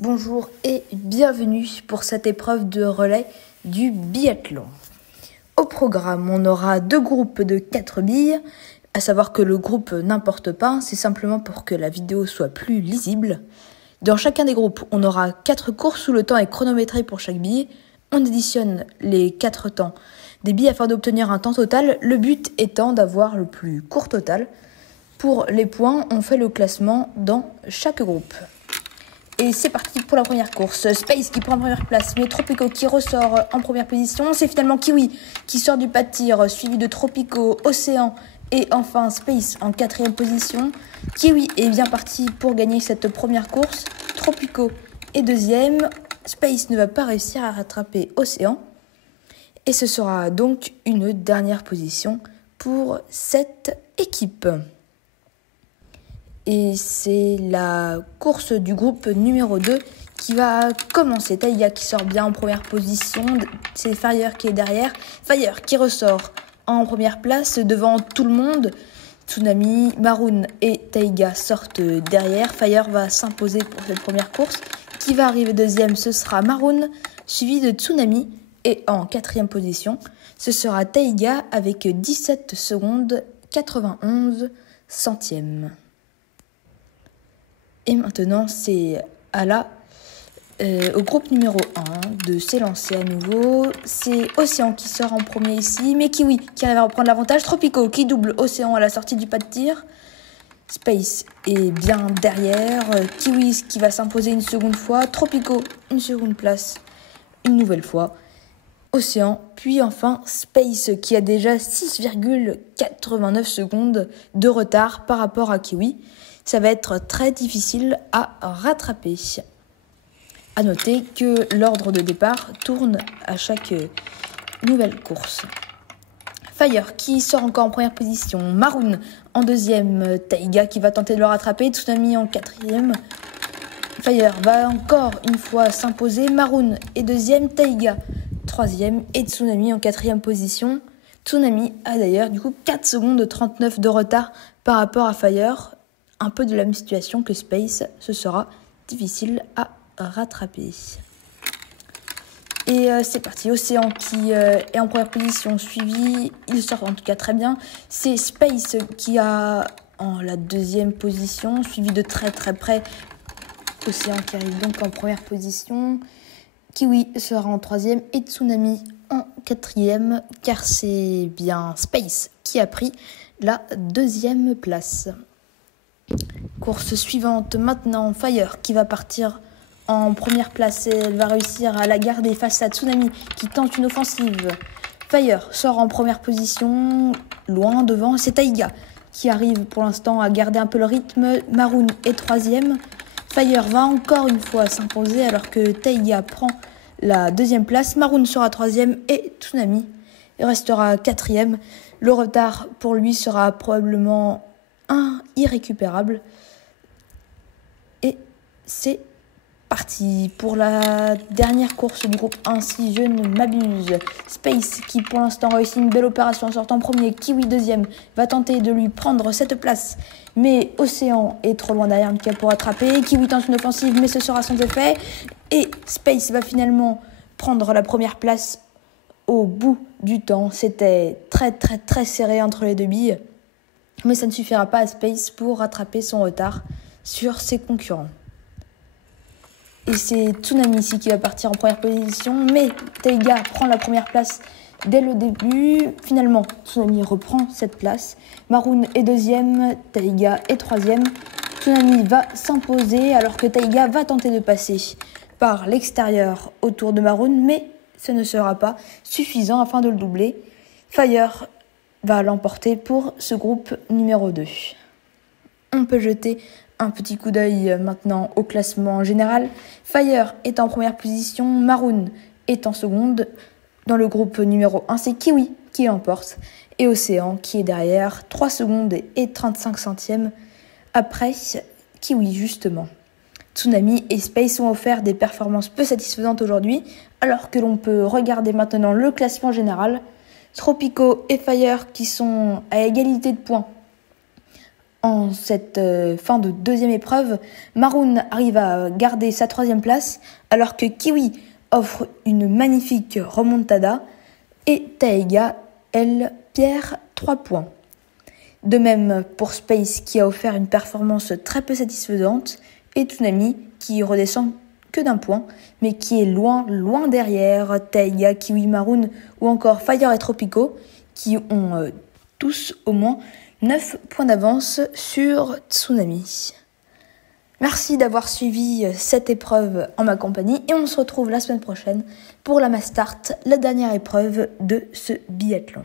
Bonjour et bienvenue pour cette épreuve de relais du biathlon. Au programme, on aura 2 groupes de 4 billes, à savoir que le groupe n'importe pas, c'est simplement pour que la vidéo soit plus lisible. Dans chacun des groupes, on aura 4 courses où le temps est chronométré pour chaque bille. On additionne les 4 temps des billes afin d'obtenir un temps total, le but étant d'avoir le plus court total. Pour les points, on fait le classement dans chaque groupe. Et c'est parti pour la première course. Space qui prend la première place, mais Tropico qui ressort en première position. C'est finalement Kiwi qui sort du pas de tir, suivi de Tropico, Océan et enfin Space en 4e position. Kiwi est bien parti pour gagner cette première course. Tropico est 2e. Space ne va pas réussir à rattraper Océan. Et ce sera donc une dernière position pour cette équipe. Et c'est la course du groupe numéro 2 qui va commencer. Taiga qui sort bien en première position. C'est Fire qui est derrière. Fire qui ressort en première place devant tout le monde. Tsunami, Maroon et Taiga sortent derrière. Fire va s'imposer pour cette première course. Qui va arriver deuxième, ce sera Maroon, suivi de Tsunami. Et en 4e position, ce sera Taiga avec 17 secondes 91 centièmes. Et maintenant, c'est au groupe numéro 1 de s'élancer à nouveau. C'est Océan qui sort en premier ici, mais Kiwi qui arrive à reprendre l'avantage. Tropico qui double Océan à la sortie du pas de tir. Space est bien derrière. Kiwi qui va s'imposer une seconde fois. Tropico, une seconde place, une nouvelle fois. Océan, puis enfin Space qui a déjà 6,89 secondes de retard par rapport à Kiwi. Ça va être très difficile à rattraper. À noter que l'ordre de départ tourne à chaque nouvelle course. Fire qui sort encore en première position. Maroon en 2e. Taiga qui va tenter de le rattraper. Tsunami en 4e. Fire va encore une fois s'imposer. Maroon est 2e. Taiga 3e. Et Tsunami en 4e position. Tsunami a d'ailleurs du coup 4 secondes 39 de retard par rapport à Fire. Un peu de la même situation que Space, ce sera difficile à rattraper. Et c'est parti, Océan qui est en première position, suivi, il sort en tout cas très bien. C'est Space qui a en la 2e position, suivi de très très près. Océan qui arrive donc en première position. Kiwi sera en 3e et Tsunami en 4e, car c'est bien Space qui a pris la 2e place. Course suivante maintenant, Fire qui va partir en première place et elle va réussir à la garder face à Tsunami qui tente une offensive. Fire sort en première position, loin devant, c'est Taiga qui arrive pour l'instant à garder un peu le rythme. Maroon est 3e. Fire va encore une fois s'imposer alors que Taiga prend la 2e place. Maroon sera 3e et Tsunami restera 4e. Le retard pour lui sera probablement irrécupérable. Et c'est parti pour la dernière course du groupe 1, si je ne m'abuse. Space qui pour l'instant réussit une belle opération en sortant premier. Kiwi 2e va tenter de lui prendre cette place, mais Océan est trop loin derrière pour attraper. Kiwi tente une offensive mais ce sera sans effet. Et Space va finalement prendre la première place au bout du temps. C'était très très très serré entre les deux billes. Mais ça ne suffira pas à Space pour rattraper son retard sur ses concurrents. Et c'est Tsunami ici qui va partir en première position, mais Taiga prend la première place dès le début. Finalement, Tsunami reprend cette place. Maroon est 2e, Taiga est 3e. Tsunami va s'imposer alors que Taiga va tenter de passer par l'extérieur autour de Maroon, mais ce ne sera pas suffisant afin de le doubler. Fire va l'emporter pour ce groupe numéro 2. On peut jeter un petit coup d'œil maintenant au classement général. Fire est en première position, Maroon est en seconde. Dans le groupe numéro 1, c'est Kiwi qui l'emporte et Océan qui est derrière, 3 secondes et 35 centièmes après Kiwi justement. Tsunami et Space ont offert des performances peu satisfaisantes aujourd'hui, alors que l'on peut regarder maintenant le classement général. Tropico et Fire qui sont à égalité de points En cette fin de deuxième épreuve, Maroon arrive à garder sa troisième place alors que Kiwi offre une magnifique remontada et Taiga, elle, perd 3 points. De même pour Space qui a offert une performance très peu satisfaisante et Toonami qui redescend que d'1 point mais qui est loin derrière Taiga, Kiwi, Maroon ou encore Fire et Tropico qui ont tous au moins 9 points d'avance sur Toonami. Merci d'avoir suivi cette épreuve en ma compagnie et on se retrouve la semaine prochaine pour la Mastart, la dernière épreuve de ce biathlon.